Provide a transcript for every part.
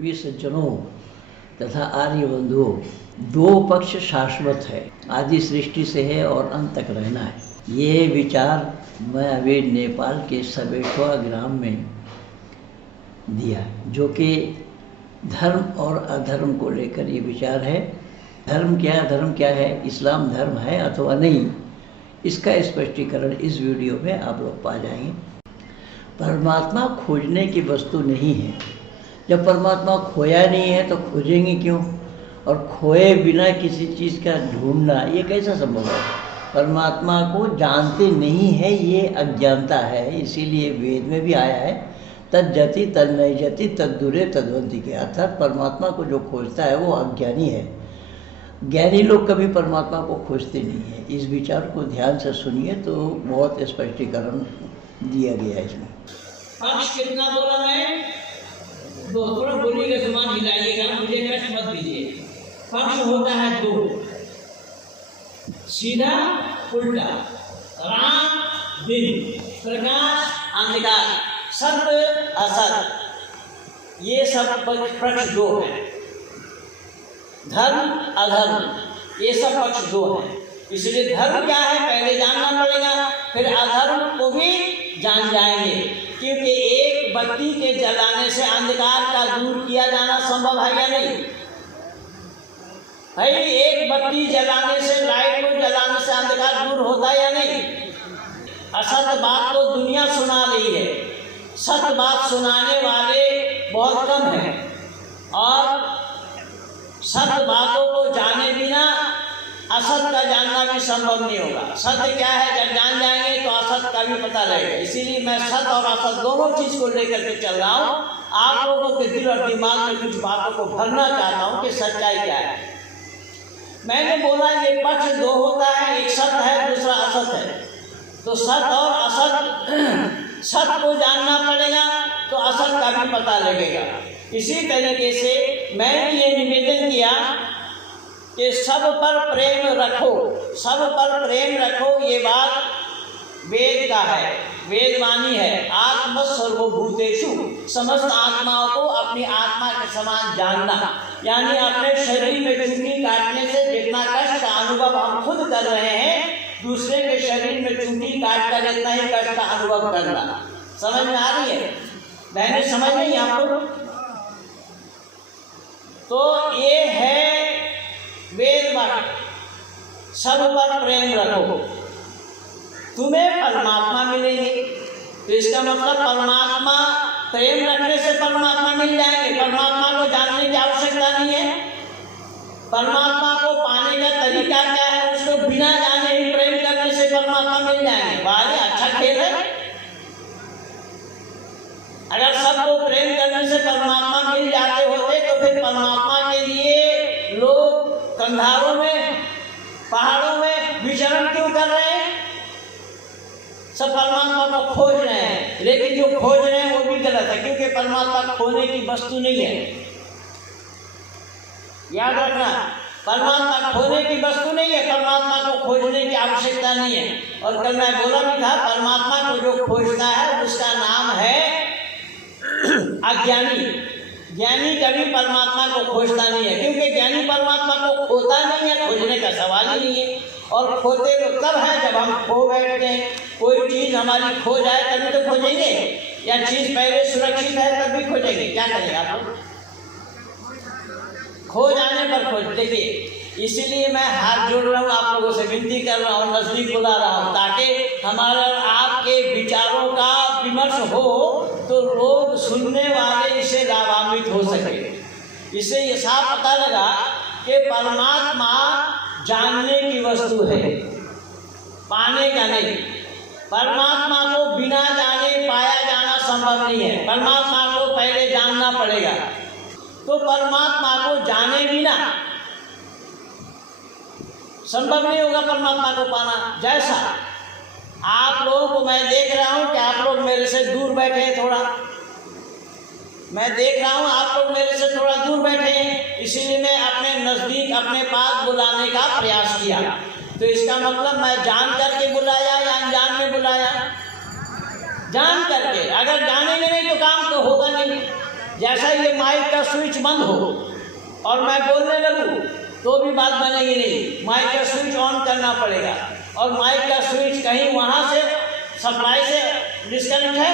भी सज्जनों तथा आर्य बंधुओं, दो पक्ष शाश्वत है, आदि सृष्टि से है और अंत तक रहना है। ये विचार मैं अभी नेपाल के सवेठवा ग्राम में दिया, जो कि धर्म और अधर्म को लेकर ये विचार है। धर्म क्या है, अधर्म क्या है, इस्लाम धर्म है अथवा नहीं, इसका स्पष्टीकरण इस वीडियो में आप लोग पा जाएंगे। परमात्मा खोजने की वस्तु नहीं है। जब परमात्मा खोया नहीं है तो खोजेंगे क्यों? और खोए बिना किसी चीज़ का ढूंढना ये कैसा संभव है? परमात्मा को जानते नहीं है, ये अज्ञानता है। इसीलिए वेद में भी आया है, तज्जति तन्नयजति तद्दूरे तद्वंति के, अर्थात परमात्मा को जो खोजता है वो अज्ञानी है। ज्ञानी लोग कभी परमात्मा को खोजते नहीं है। इस विचार को ध्यान से सुनिए तो बहुत स्पष्टीकरण दिया गया है इसमें। पक्ष कितना बोला मैं? दो। थोड़ा बोली का समान हिलाइएगा, मुझे कष्ट मत दीजिए। पक्ष होता है दो, सीधा उल्टा, रात दिन, प्रकाश अंधकार, सत्य असत, ये सब पक्ष दो है। धर्म अधर्म ये सब पक्ष दो है। इसलिए धर्म क्या है पहले जानना पड़ेगा, फिर अधर्म को भी जान जाएंगे। क्योंकि एक बत्ती के जलाने से अंधकार का दूर किया जाना संभव है या नहीं? भाई, एक बत्ती जलाने से, लाइट को जलाने से अंधकार दूर होता है या नहीं? असत बात तो दुनिया सुना रही है, सत्य बात सुनाने वाले बहुत कम हैं। और सत्य बातों को जाने बिना असत का जानना भी संभव नहीं होगा। सत्य क्या है जब जान जाएंगे तो असत का भी पता लगेगा। इसीलिए मैं सत्य और असत दोनों चीज को लेकर के चल रहा हूँ। आप लोगों के दिल और दिमाग में कुछ बातों को भरना चाहता हूँ कि सच्चाई क्या है। मैंने बोला ये पक्ष दो होता है, एक सत्य है, दूसरा असत है। तो सत्य और असत, सत्य को जानना पड़ेगा तो असत का भी पता लगेगा। इसी तरीके से मैंने ये निवेदन किया कि सब पर प्रेम रखो, सब पर प्रेम रखो। ये बात वेद का है, वेदवाणी है। आत्म सर्वभूतेषु, समस्त आत्माओं को अपनी आत्मा के समान जानना, यानी अपने शरीर में चूंटी काटने से जितना कष्ट का अनुभव हम खुद कर रहे हैं, दूसरे के शरीर में चूंटी काट कर इतना ही कष्ट का अनुभव करना। समझ में आ रही है बहने? समझ नहीं आपको? तो ये है वेद वाक्य, सब पर प्रेम रखो, तुम्हें परमात्मा मिलेंगे। तो इसका मतलब परमात्मा, प्रेम रखने से परमात्मा मिल जाएंगे। परमात्मा को जानने की आवश्यकता नहीं है। परमात्मा को पाने का तरीका क्या है, उसको बिना जाने ही प्रेम करने से परमात्मा मिल जाएंगे। वाह, अच्छा खेल है। अगर सबको प्रेम करने से परमात्मा मिल जाते होते तो फिर परमात्मा के लिए लोग कंधारों में, पहाड़ों में विचरण क्यों कर रहे हैं? सब परमात्मा को खोज रहे हैं, लेकिन जो खोज रहे हैं वो भी गलत है, क्योंकि परमात्मा खोने की वस्तु नहीं है। याद रखना, परमात्मा खोने की वस्तु नहीं है, परमात्मा को खोजने की आवश्यकता नहीं है। और कल मैं बोला भी था, परमात्मा को जो खोजता है उसका नाम है अज्ञानी। ज्ञानी कभी परमात्मा को खोजता नहीं है, क्योंकि ज्ञानी परमात्मा को खोता नहीं है, खोजने का सवाल ही नहीं है। और खोते तो तब है जब हम खो बैठते हैं। कोई चीज़ हमारी खो जाए तभी तो खोजेंगे, या चीज़ पहले सुरक्षित है तब भी खोजेंगे। क्या करेंगे आप लोग? खो जाने पर खोज। देखिए, इसीलिए मैं हाथ जोड़ रहा हूँ, आप लोगों से विनती कर रहा हूँ, नजदीक बुला रहा हूँ, ताकि हमारा आपके विचारों का विमर्श हो तो लोग सुनने वाले इसे लाभान्वित हो सके। इससे ये साफ पता लगा कि परमात्मा जानने की वस्तु है, पाने का नहीं। परमात्मा को बिना जाने पाया जाना संभव नहीं है। परमात्मा को पहले जानना पड़ेगा। तो परमात्मा को जाने बिना संभव नहीं होगा परमात्मा को पाना। जैसा आप लोगों को मैं देख रहा हूँ कि आप लोग मेरे से दूर बैठे हैं, थोड़ा मैं देख रहा हूँ आप लोग मेरे से थोड़ा दूर बैठे हैं, इसीलिए मैं अपने नज़दीक, अपने पास बुलाने का प्रयास किया। तो इसका मतलब मैं जान करके बुलाया या अनजान में बुलाया? जान करके। अगर जानेंगे नहीं तो काम तो होगा नहीं। जैसा ये माइक का स्विच बंद हो और मैं बोलने लगूँ तो भी बात बनेगी नहीं, माइक का स्विच ऑन करना पड़ेगा। और माइक का स्विच कहीं वहाँ से सप्लाई से डिस्कनेक्ट है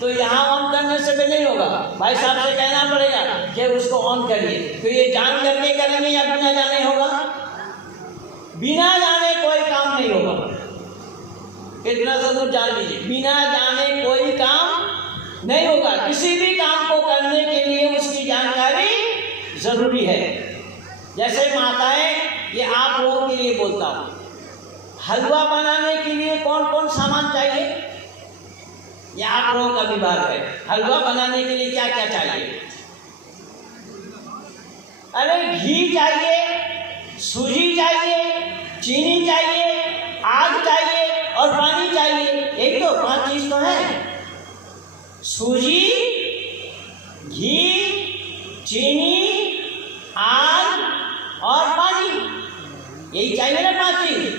तो यहाँ ऑन करने से भी नहीं होगा, भाई साहब से कहना पड़ेगा कि उसको ऑन करिए। तो ये जान करके करेंगे या बिना जाने होगा? बिना जाने कोई काम नहीं होगा, इतना जरूर जान लीजिए, बिना जाने कोई काम नहीं होगा। किसी भी काम को करने के लिए उसकी जानकारी जरूरी है। जैसे माताएं, ये आप लोगों के लिए बोलता हूँ, हलवा बनाने के लिए कौन कौन सामान चाहिए? ये आप लोगों का विभाग है। हलवा बनाने के लिए क्या क्या चाहिए? अरे घी चाहिए, सूजी चाहिए, चीनी चाहिए, आग चाहिए और पानी चाहिए। एक तो 5 चीज तो है, सूजी, घी, चीनी, आग और पानी, यही चाहिए ना 5 चीज।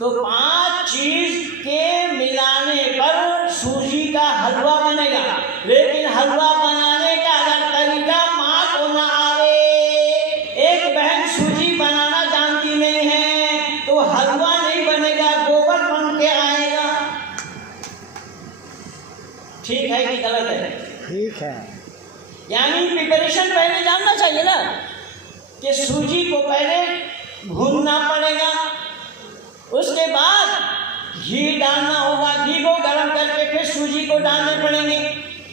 तो 5 चीज के मिलाने पर सूजी का हलवा बनेगा। लेकिन हलवा बनाने का अगर तरीका माँ को ना आवे, एक बहन सूजी बनाना जानती नहीं है तो हलवा नहीं बनेगा, गोबर बन के आएगा। ठीक है कि गलत है? ठीक है। यानी प्रिपरेशन पहले जानना चाहिए ना कि सूजी को पहले भूनना पड़ेगा, उसके बाद घी डालना होगा, घी को गर्म करके फिर सूजी को डालने पड़ेंगे।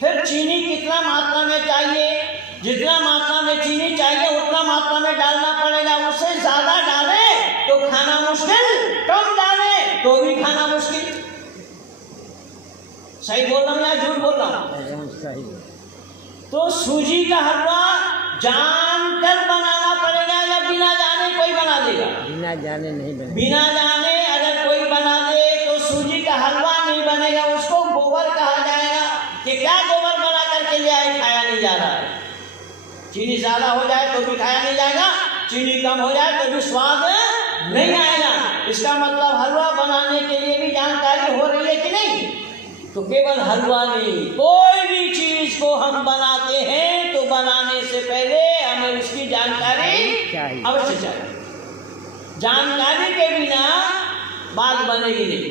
फिर चीनी कितना मात्रा में चाहिए, जितना मात्रा में चीनी चाहिए उतना मात्रा में डालना पड़ेगा। उससे ज़्यादा डाले तो खाना मुश्किल, कम डाले तो भी खाना मुश्किल। सही बोल रहा हूँ या झूठ बोल रहा हूँ? सही। तो सूजी का हलवा जानकर बनाना पड़ेगा या बिना जाने कोई बना देगा? बिना जाने नहीं बनेगा। बिना जाने अगर कोई बना दे तो सूजी का हलवा नहीं बनेगा, उसको गोबर कहा जाएगा। कि क्या गोबर बना करके ले आए, खाया नहीं जा रहा है। चीनी ज़्यादा हो जाए तो भी खाया नहीं जाएगा, चीनी कम हो जाए तो भी स्वाद नहीं आएगा। इसका मतलब हलवा बनाने के लिए भी जानकारी हो रही है कि नहीं? तो केवल हलवा नहीं, कोई भी चीज को हम बनाते हैं तो बनाने से पहले हमें उसकी जानकारी अवश्य चाहिए। जानकारी के बिना बात बनेगी नहीं।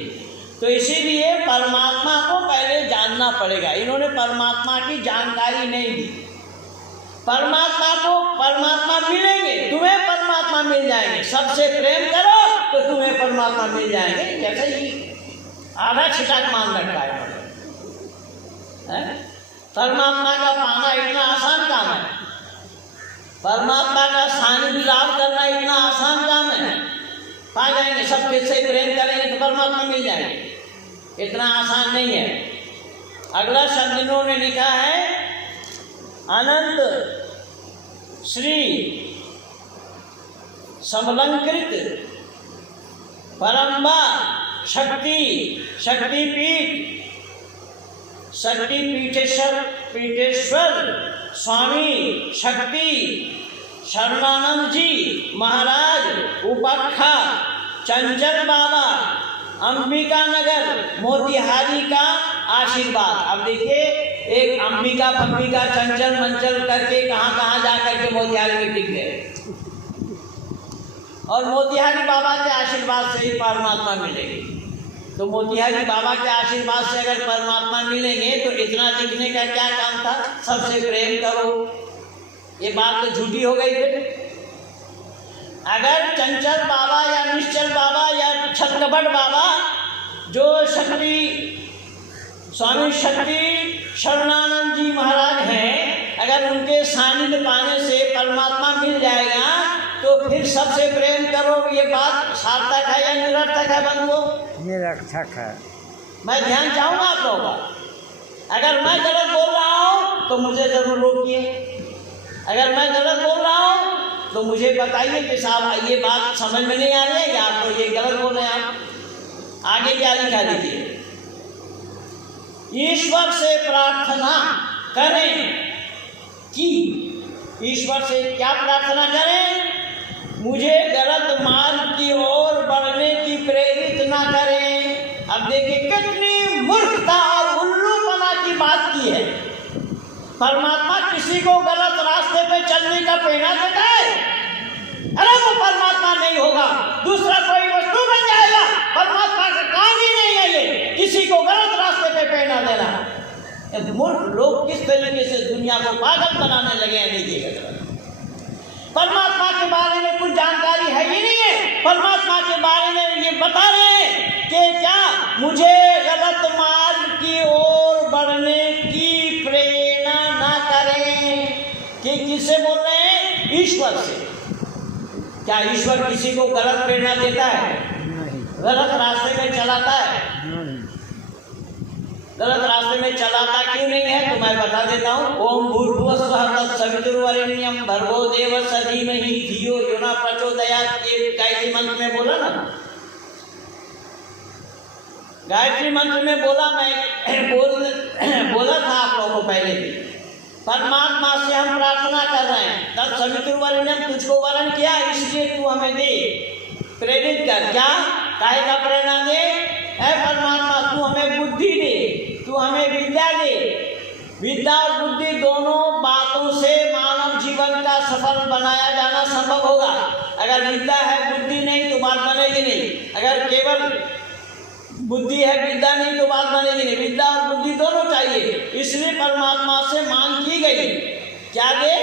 तो इसीलिए परमात्मा को पहले जानना पड़ेगा। इन्होंने परमात्मा की जानकारी नहीं दी। परमात्मा मिलेंगे, तुम्हें परमात्मा मिल जाएंगे। सबसे प्रेम करो तो तुम्हें परमात्मा मिल जाएंगे। जैसे ही आधा छिटाक मान रखा है। परमात्मा का पाना इतना आसान काम है, परमात्मा का सानिध्य लाभ करना इतना आसान काम है। पा जाएंगे, सब किससे प्रेम करेंगे तो परमात्मा मिल जाएंगे, इतना आसान नहीं है। अगला शब्द इन्होंने लिखा है, अनंत श्री समलंकृत परम्बा शक्ति शक्तिपीठ पीठेश्वर स्वामी शक्ति शरणानंद जी महाराज उपाख्या चंचल बाबा अंबिका नगर मोतिहारी का आशीर्वाद। अब देखिए, एक अंबिका फंबिका चंचल मंचल करके कहाँ जा करके मोतिहारी में टिक गए। और मोतिहारी बाबा के आशीर्वाद से ही परमात्मा मिलेगी। तो मोतिहारी बाबा के आशीर्वाद से अगर परमात्मा मिलेंगे तो इतना लिखने का क्या काम था? सबसे प्रेम करो, ये बात तो झूठी हो गई। फिर अगर चंचल बाबा या निश्चल बाबा या छत्रबट बाबा जो शक्ति स्वामी शक्ति शरणानंद जी महाराज हैं, अगर उनके सानिध्य पाने से परमात्मा मिल जाएगा तो फिर सबसे प्रेम करो, ये बात सार्थक है या निरर्थक है? बंधुओं, निरर्थक है। मैं ध्यान चाहूँगा आप लोगों का। अगर मैं गलत बोल रहा हूँ तो मुझे जरूर रोकिए, अगर मैं गलत बोल रहा हूँ तो मुझे बताइए कि साहब ये बात समझ में नहीं आ रही है या आपको ये गलत बोल रहे हैं। आप आगे क्या लिखा दीजिए, ईश्वर से प्रार्थना करें कि ईश्वर से क्या प्रार्थना करें? मुझे गलत मार्ग की ओर बढ़ने की प्रेरित ना करें। अब देखिए कितनी मूर्खता और उल्लूपना की बात की है। परमात्मा किसी को गलत रास्ते पे चलने का प्रेरणा देता है? अरे वो परमात्मा नहीं होगा, दूसरा कोई वस्तु बन जाएगा। परमात्मा का काम ही नहीं है ये किसी को गलत रास्ते पे प्रेरणा देना। मूर्ख लोग किस तरीके से दुनिया को पागल बनाने लगे हैं, देखिएगा। परमात्मा के बारे में कुछ जानकारी है ही नहीं है। परमात्मा के बारे में ये बता रहे हैं कि क्या मुझे गलत मार्ग की ओर बढ़ने की प्रेरणा ना करें। कि किससे बोल रहे हैं? ईश्वर से। क्या ईश्वर किसी को गलत प्रेरणा देता है? गलत रास्ते में चलाता है? गलत रास्ते में चलाता क्यों नहीं है तो मैं बता देता हूँ। ओम भूर्भुवस्सुवः तत्सवितुर्वरेण्यं भर्गो देवस्य धीमहि धियो यो न प्रचोदयात्। ये गायत्री मंत्र में बोला ना, गायत्री मंत्र में बोला, मैं बोला था आप लोगों को पहले भी। परमात्मा से हम प्रार्थना कर रहे हैं, तत्सवितुर्वरेण्यं, तुझको वरण किया इसलिए तू हमें दे, प्रेरित कर। क्या काहे का प्रेरणा दे? ऐ परमात्मा तू हमें बुद्धि दे, तू हमें विद्या दे। विद्या और बुद्धि दोनों बातों से मानव जीवन का सफल बनाया जाना संभव होगा। अगर विद्या है बुद्धि नहीं तो बात बनेगी नहीं। अगर केवल बुद्धि है विद्या नहीं तो बात बनेगी नहीं। विद्या और बुद्धि दोनों चाहिए, इसलिए परमात्मा से मांग की गई। क्या दे?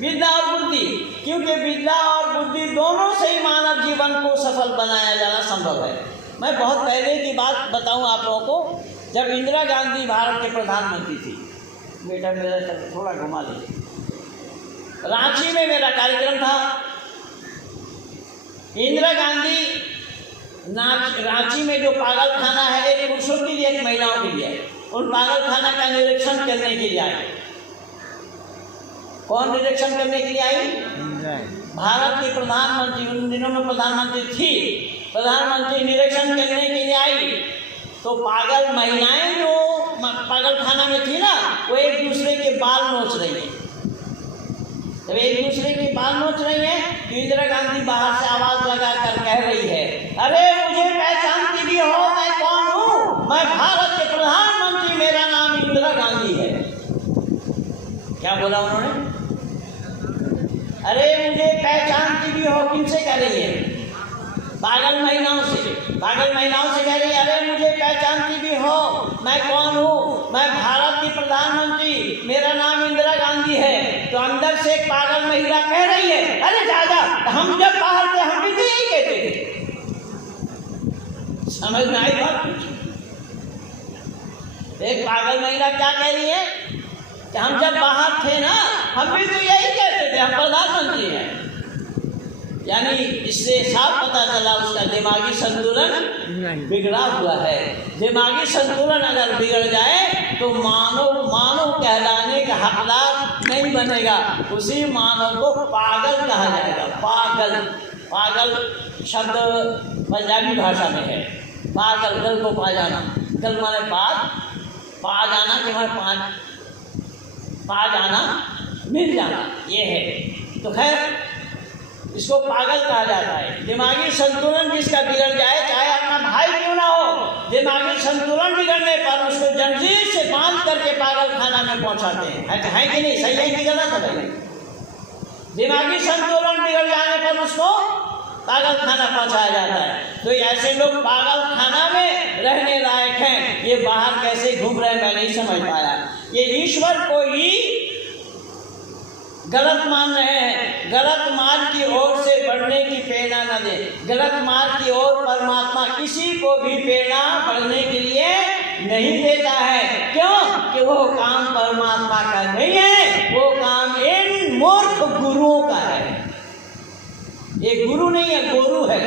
विद्या और बुद्धि, क्योंकि विद्या और बुद्धि दोनों से ही मानव जीवन को सफल बनाया जाना संभव है। मैं बहुत पहले की बात बताऊं आप लोगों को, जब इंदिरा गांधी भारत के प्रधानमंत्री थी। बेटा मेरा थोड़ा घुमा लीजिए। रांची में मेरा कार्यक्रम था। इंदिरा गांधी रांची में जो पागल खाना है, एक पुरुषों के लिए एक महिलाओं के लिए, उन पागल खाना का निरीक्षण करने के लिए आए। कौन निरीक्षण करने के लिए आई? भारत की प्रधानमंत्री, उन दिनों में प्रधानमंत्री थी। प्रधानमंत्री निरीक्षण करने के लिए आई तो पागल महिलाएं जो पागल खाना में थी ना, वो एक दूसरे के बाल नोच रही है। जब एक दूसरे के बाल नोच रही है तो इंदिरा गांधी बाहर से आवाज लगा कर कह रही है, अरे मुझे पहचानती भी हो, मैं कौन हूँ? मैं भारत के प्रधानमंत्री, मेरा नाम इंदिरा गांधी है। क्या बोला उन्होंने? अरे मुझे पहचानती भी हो, किनसे कह रही है? पागल महिलाओं से। पागल महिलाओं से कह रही है, अरे मुझे पहचानती भी हो, मैं कौन हूँ? मैं भारत की प्रधानमंत्री, मेरा नाम इंदिरा गांधी है। तो अंदर से एक पागल महिला कह रही है, अरे दादा हम जब बाहर थे हम भी तो यही कहते थे। समझ में आई बात? एक पागल महिला क्या कह रही है कि हम जब बाहर थे ना, हम भी तो यही कहते थे, हम प्रधानमंत्री हैं। यानी इससे साफ पता चला उसका दिमागी संतुलन बिगड़ा हुआ है। दिमागी संतुलन अगर बिगड़ जाए तो मानव कहलाने का हकदार नहीं बनेगा। उसी मानव को पागल कहा जाएगा। पागल शब्द पंजाबी भाषा में है। पागल, गल को पा जाना, गल माने पा जाना, कि मैं पा जाना, मिल जाना, ये है। तो खैर इसको पागल कहा जाता है। दिमागी संतुलन जिसका बिगड़ जाए, चाहे अपना भाई क्यों ना हो, दिमागी संतुलन बिगड़ने पर उसको जंजीर से बांध करके पागल खाना में पहुंचाते हैं। है कि नहीं? सही है कि गलत है? दिमागी संतुलन बिगड़ जाने पर उसको पागल खाना पहुंचाया जाता है। तो ऐसे लोग पागल खाना में रहने लायक हैं। ये बाहर कैसे घूम रहे हैं मैं नहीं समझ पाया। ये ईश्वर को ही गलत मान रहे हैं। गलत मार्ग की ओर से बढ़ने की प्रेरणा न दे। गलत मार्ग की ओर परमात्मा किसी को भी प्रेरणा बढ़ने के लिए नहीं देता है। क्यों? कि वो काम परमात्मा का नहीं है, वो काम इन मूर्ख गुरुओं का है। ये गुरु नहीं है, गुरु है।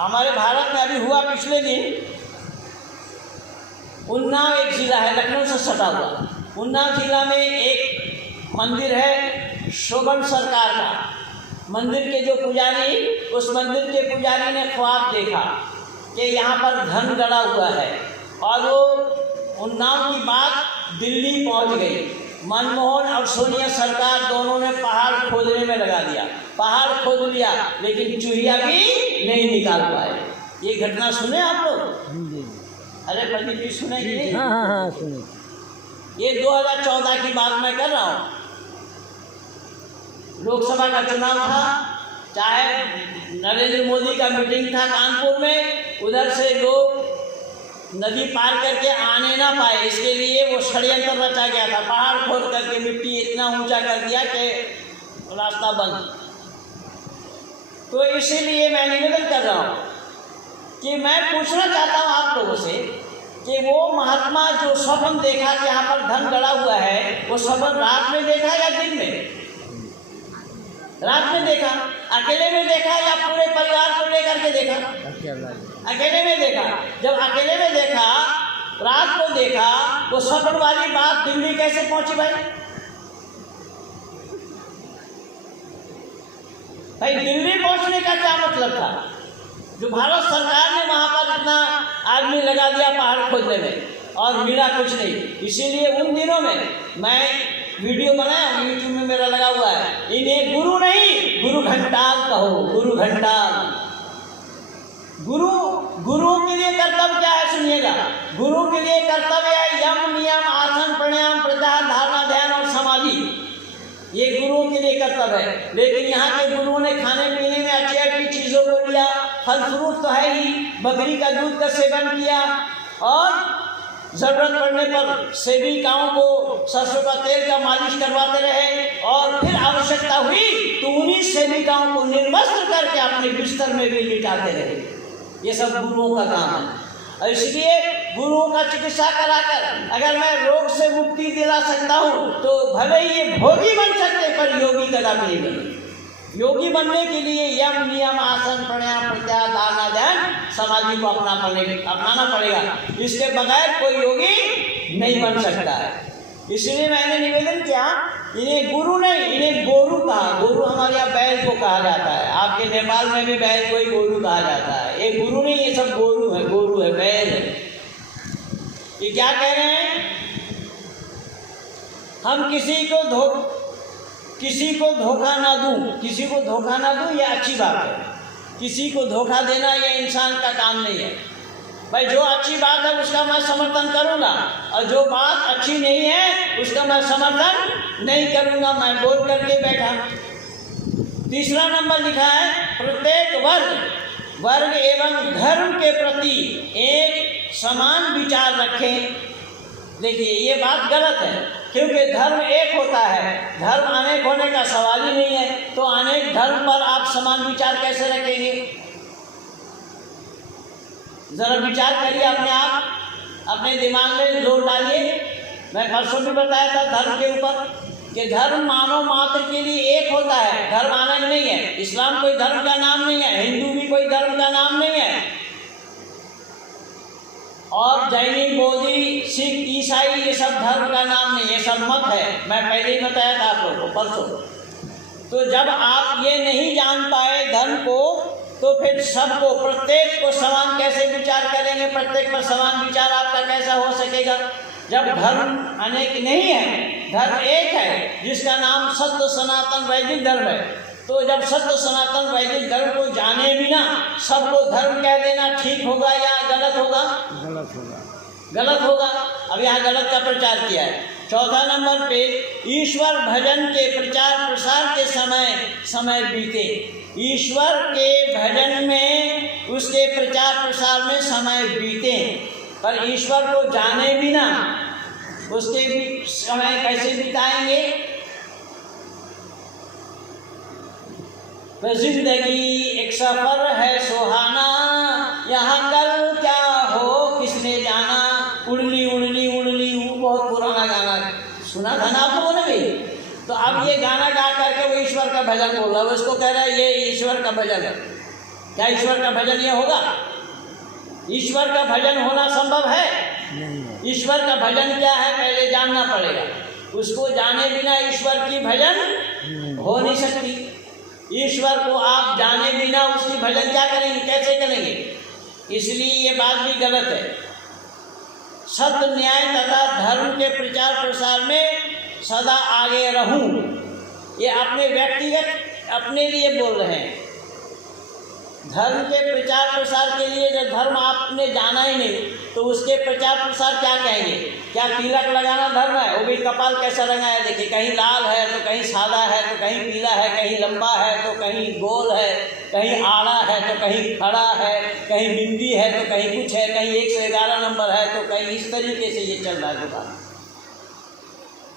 हमारे भारत में अभी हुआ पिछले दिन, उन्नाव एक जिला है, लखनऊ से सटा हुआ। उन्नाव जिला में एक मंदिर है शोभन सरकार का। मंदिर के जो पुजारी, उस मंदिर के पुजारी ने ख्वाब देखा कि यहाँ पर धन गड़ा हुआ है, और वो उन्नाव की बात दिल्ली पहुँच गई। मनमोहन और सोनिया सरकार दोनों ने पहाड़ खोदने में लगा दिया। पहाड़ खोद लिया लेकिन चूहिया भी नहीं निकाल पाए। ये घटना सुने आप लोग? अरे प्रदीप जी सुनेंगे नहीं? हाँ सुनिए। ये 2014 की बात मैं कर रहा हूँ। लोकसभा का चुनाव था, चाहे नरेंद्र मोदी का मीटिंग था कानपुर में, उधर से लोग नदी पार करके आने ना पाए, इसके लिए वो षड्यंत्र रचा गया था। पहाड़ खोद करके मिट्टी इतना ऊंचा कर दिया कि रास्ता बंद। तो इसीलिए मैं निवेदन कर रहा हूँ कि मैं पूछना चाहता हूँ आप लोगों से कि वो महात्मा जो स्वप्न देखा कि यहाँ पर धन गड़ा हुआ है, वो स्वप्न रात में देखा या दिन में? रात में देखा। अकेले में देखा या पूरे परिवार को लेकर के देखा? अकेले में देखा। जब अकेले में देखा, रात को देखा, वो स्वप्न वाली बात दिल्ली कैसे पहुंची भाई? भाई दिल्ली पहुंचने का क्या मतलब था? जो भारत सरकार ने वहां पर इतना आदमी लगा दिया पहाड़ खोदने में, और मिला कुछ नहीं। इसीलिए उन दिनों में मैं वीडियो बनाया, यूट्यूब में मेरा लगा हुआ है। इन्हें गुरु नहीं, गुरु घंटाल कहो, गुरु घंटाल। गुरु के लिए कर्तव्य क्या है सुनिएगा। गुरु के लिए कर्तव्य है यम नियम आसन प्राणायाम प्रत्याहार धारणा ध्यान और समाधि। ये गुरुओं के लिए कर्तव्य है। लेकिन यहाँ के गुरुओं ने खाने पीने में अच्छी अच्छी चीज़ों को लिया, फल फ्रूट तो है ही, बकरी का दूध का सेवन किया, और जरूरत पड़ने पर सेविकाओं को सरसों का तेल का मालिश करवाते रहे, और फिर आवश्यकता हुई तो उन्हीं सेविकाओं को निर्वस्त्र करके अपने बिस्तर में भी लिटाते रहे। ये सब गुरुओं का काम है। और इसलिए गुरुओं का चिकित्सा कराकर अगर मैं रोग से मुक्ति दिला सकता हूँ तो भले ही ये भोगी बन सकते, पर योगी कदापि नहीं बने। योगी बनने के लिए यम नियम आसन प्राणायाम प्रत्याहार धारणा ध्यान समाधि को अपनाना पड़ेगा। इसके बगैर कोई योगी नहीं बन सकता है। इसलिए मैंने निवेदन किया, इन्हें गुरु नहीं, इन्हें गोरु कहा। गोरु हमारे यहाँ बैल को कहा जाता है, आपके नेपाल में भी बैल को ही गोरु कहा जाता है। ये गुरु नहीं, ये सब गोरु है, गोरु है, बैल है। ये क्या कह रहे हैं? हम किसी को धोखा ना दूं, किसी को धोखा ना दूं, ये अच्छी बात है। किसी को धोखा देना ये इंसान का काम नहीं है भाई। जो अच्छी बात है उसका मैं समर्थन करूँगा, और जो बात अच्छी नहीं है उसका मैं समर्थन नहीं करूँगा। मैं बोल करके बैठा। तीसरा नंबर लिखा है, प्रत्येक वर्ग एवं धर्म के प्रति एक समान विचार रखें। देखिए ये बात गलत है, क्योंकि धर्म एक होता है, धर्म अनेक होने का सवाल ही नहीं है। तो अनेक धर्म पर आप समान विचार कैसे रखेंगे? जरा विचार करिए अपने आप, अपने दिमाग में जोर डालिए। मैं परसों भी बताया था धर्म के ऊपर कि धर्म मानव मात्र के लिए एक होता है, धर्म अलग नहीं है। इस्लाम कोई धर्म का नाम नहीं है, हिंदू भी कोई धर्म का नाम नहीं है, और जैनी बौद्धी सिख ईसाई ये सब धर्म का नाम नहीं, ये सब मत है। मैं पहले ही बताया था आप लोगों को परसों। तो जब आप ये नहीं जान पाए धर्म को, तो फिर सबको, प्रत्येक को समान कैसे विचार करेंगे? प्रत्येक पर समान विचार आपका कैसा हो सकेगा जब धर्म अनेक नहीं है, धर्म एक है जिसका नाम सत्य सनातन वैदिक धर्म है। तो जब सत्य सनातन वैदिक धर्म को जाने बिना सबको धर्म कह देना ठीक होगा या गलत होगा? गलत होगा। गलत होगा। अब यहाँ गलत का प्रचार किया है। चौथा नंबर पे, ईश्वर भजन के प्रचार प्रसार के समय बीते। ईश्वर के भजन में, उसके प्रचार प्रसार में समय बीते, पर ईश्वर को जाने बिना उसके भी समय कैसे बिताएंगे? जिंदगी एक सफर है सुहाना, यहाँ कल क्या हो किसने जाना। उड़ली उड़ली उड़ली, वो बहुत पुराना गाना सुना था ना आप लोगों ने भी। तो अब ये गाना गा करके वो ईश्वर का भजन बोल रहा है, उसको कह रहा है ये ईश्वर का भजन है। क्या ईश्वर का भजन ये होगा? ईश्वर का भजन होना संभव है? ईश्वर का भजन क्या है पहले जानना पड़ेगा। उसको जाने बिना ईश्वर की भजन हो नहीं सकती। ईश्वर को आप जाने बिना उसकी भजन क्या करेंगे, कैसे करेंगे? इसलिए ये बात भी गलत है। सत्य न्याय तथा धर्म के प्रचार प्रसार में सदा आगे रहूं, ये अपने व्यक्तिगत अपने लिए बोल रहे हैं। धर्म के प्रचार प्रसार के लिए जब धर्म आपने जाना ही नहीं तो उसके प्रचार प्रसार क्या कहेंगे? क्या तिलक लगाना धर्म है? वो भी कपाल कैसा रंगा है देखिए, कहीं लाल है तो कहीं सादा है तो कहीं पीला है, कहीं लंबा है तो कहीं गोल है, कहीं आड़ा है तो कहीं खड़ा है, कहीं बिंदी है तो कहीं कुछ है, कहीं 111 नंबर है तो कहीं इस तरीके से ये चल रहा है।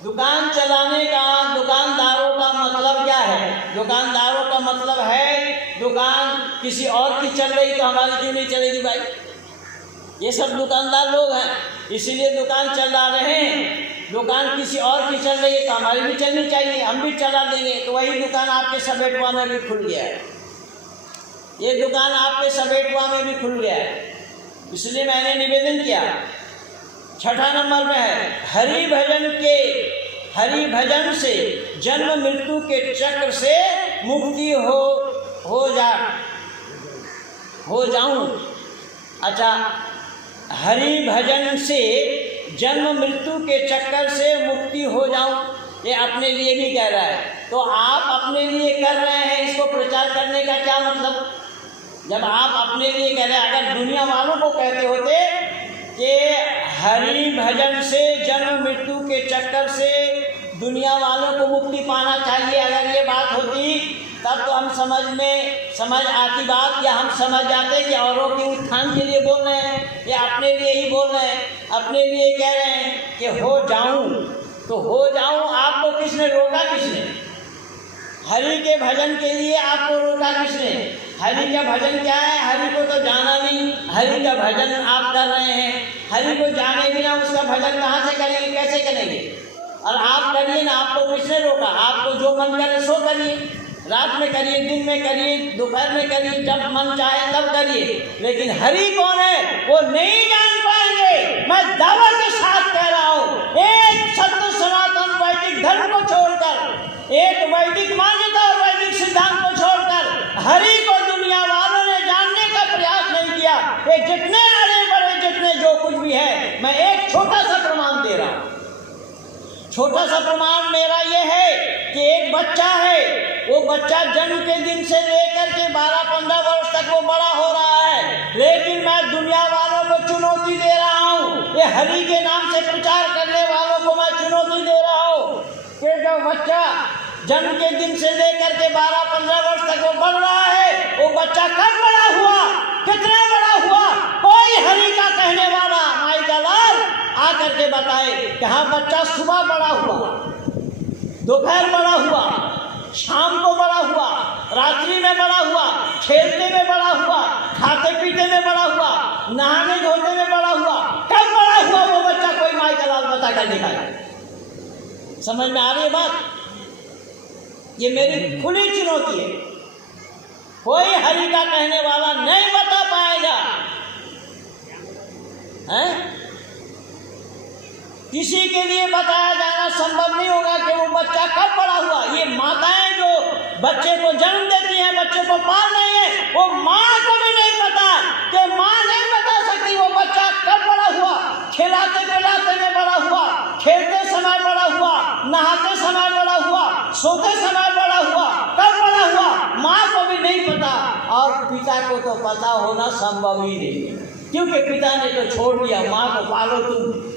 दुकान चलाने का दुकानदारों का मतलब क्या है? दुकानदारों का मतलब है दुकान किसी और की चल रही तो हमारी क्यों नहीं चलेगी भाई? ये सब दुकानदार लोग हैं, इसीलिए दुकान चला रहे हैं। दुकान किसी और की चल रही है तो हमारी भी चलनी चाहिए, हम भी चला देंगे। तो वही दुकान आपके सवेटवा में भी खुल गया है, ये दुकान आपके सवेटवा में भी खुल गया है। इसलिए मैंने निवेदन किया। 6ठा नंबर में है हरि भजन से जन्म मृत्यु के चक्र से मुक्ति हो जाऊं। अच्छा, हरि भजन से जन्म मृत्यु के चक्कर से मुक्ति हो जाऊं, ये अपने लिए भी कह रहा है। तो आप अपने लिए कर रहे हैं, इसको प्रचार करने का क्या मतलब? जब आप अपने लिए कह रहे हैं, अगर दुनिया वालों को कहते होते कि हरि भजन से जन्म मृत्यु के चक्कर से दुनिया वालों को मुक्ति पाना चाहिए, अगर ये बात होती तब तो हम समझ आती बात, या हम समझ जाते कि औरों के उत्थान के लिए बोल रहे हैं या अपने लिए ही बोल रहे हैं। अपने लिए कह रहे हैं कि हो जाऊं तो हो जाऊं। आपको किसने रोका? किसने? हरि के भजन के लिए आपको रोका किसने? हरि का भजन क्या है? हरि को तो जाना नहीं, हरि का भजन आप कर रहे हैं। हरि को जाने बिना उसका भजन कहाँ से करेंगे, कैसे करेंगे? और आप करिए ना, आपको किसने रोका? आपको जो मन करे सो करिए, रात में करिए, दिन में करिए, दोपहर में करिए, जब मन चाहे तब करिए। लेकिन हरि कौन है वो नहीं जान पाएंगे। मैं दावा के साथ कह रहा हूँ, एक सत्य सनातन वैदिक धर्म को छोड़कर, एक वैदिक मान्यता और वैदिक सिद्धांत को छोड़कर हरि को दुनिया वालों ने जानने का प्रयास नहीं किया। ये जितने अड़े बड़े जितने जो कुछ भी है, मैं एक छोटा सा प्रमाण दे रहा हूँ। छोटा सा प्रमाण मेरा ये है कि एक बच्चा है, वो बच्चा जन्म के दिन से लेकर के 12-15 वर्ष तक वो बड़ा हो रहा है। लेकिन मैं दुनिया वालों को चुनौती दे रहा हूँ, ये हरि के नाम से प्रचार करने वालों को मैं चुनौती दे रहा हूँ कि जो बच्चा जन्म के दिन से लेकर के 12-15 वर्ष तक वो बढ़ रहा है, वो बच्चा कब बड़ा हुआ, कितना बड़ा हुआ, कोई हरि का कहने वाला माई का लाल आकर के बताए कि हाँ बच्चा सुबह बड़ा हुआ, दोपहर बड़ा हुआ, शाम को बड़ा हुआ, रात्रि में बड़ा हुआ, खेलते में बड़ा हुआ, खाते पीते में बड़ा हुआ, नहाने धोने में बड़ा हुआ। कब बड़ा हुआ वो बच्चा, कोई माई का लाल बता कर दिखाए। समझ में आ रही है बात? ये मेरी खुली चुनौती है, कोई हरि का कहने वाला नहीं बता पाएगा। हैं? किसी के लिए बताया जाना संभव नहीं होगा कि वो बच्चा कब बड़ा हुआ। ये माताएं जो बच्चे को जन्म देती हैं, बच्चे को पाल रही हैं, वो माँ को भी नहीं पता कि माँ नहीं बता सकती वो बच्चा कब बड़ा हुआ। खिलाते पिलाते में बड़ा हुआ, खेलते समय बड़ा हुआ, नहाते समय बड़ा हुआ, सोते समय बड़ा हुआ, कब बड़ा हुआ माँ को भी नहीं पता। और पिता को तो पता होना संभव ही नहीं है, क्योंकि पिता ने तो छोड़ दिया, माँ को पालो तुम।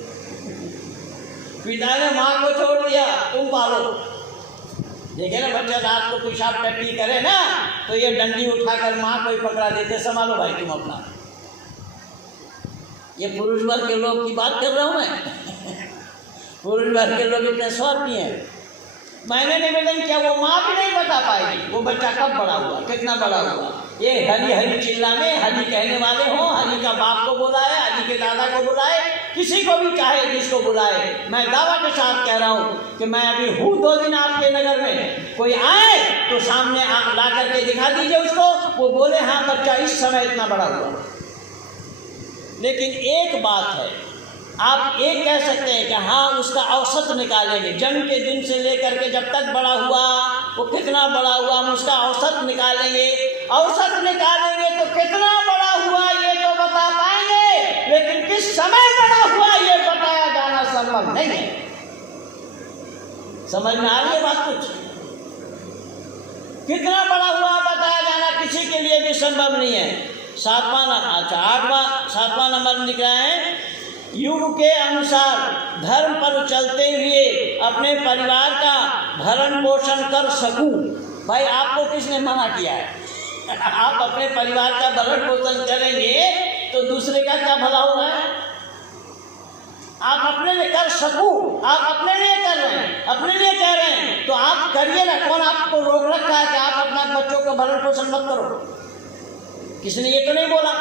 पिता ने माँ को छोड़ दिया, तुम पालो। देखे ना बच्चा रात को पेशाब टट्टी करे ना तो ये डंडी उठाकर माँ को ही पकड़ा देते, संभालो भाई तुम अपना। ये पुरुष वर्ग के लोग की बात कर रहा हूँ मैं। पुरुष वर्ग के लोग इतने स्वार्थी हैं। मैंने निवेदन किया, वो माँ भी नहीं बता पाएगी वो बच्चा कब बड़ा हुआ, कितना बड़ा हुआ। ये हरी हरी चिल्लाने, हरी कहने वाले हों, हरी का बाप को बुलाए, हरी के दादा को बुलाए, किसी को भी चाहे जिसको बुलाए। मैं दावा के साथ कह रहा हूँ कि मैं अभी हूँ 2 दिन आपके नगर में, कोई आए तो सामने ला करके दिखा दीजिए उसको, वो बोले हाँ बच्चा इस समय इतना बड़ा हुआ। लेकिन एक बात है, आप एक कह सकते हैं कि हाँ उसका औसत निकालेंगे, जन्म के दिन से लेकर के जब तक बड़ा हुआ वो कितना बड़ा हुआ, हम उसका औसत निकालेंगे। औसत निकालेंगे तो कितना बड़ा हुआ ये तो बता पाएंगे, लेकिन किस समय बड़ा हुआ ये बताया जाना संभव नहीं है। समझ में आ रही है बात? कुछ कितना बड़ा हुआ बताया जाना किसी के लिए भी संभव नहीं है। सातवां नंबर लिख रहा है, युग के अनुसार धर्म पर चलते हुए अपने परिवार का भरण पोषण कर सकूं। भाई आपको किसने मना किया है? आप अपने परिवार का भरण पोषण करेंगे तो दूसरे का क्या भला होगा? आप अपने लिए कर सकूं, आप अपने लिए कर रहे हैं, अपने लिए कह रहे हैं तो आप करिए ना। कौन आपको रोक रखा है कि आप अपना बच्चों का भरण पोषण मत करो? किसी ने ये तो नहीं बोला।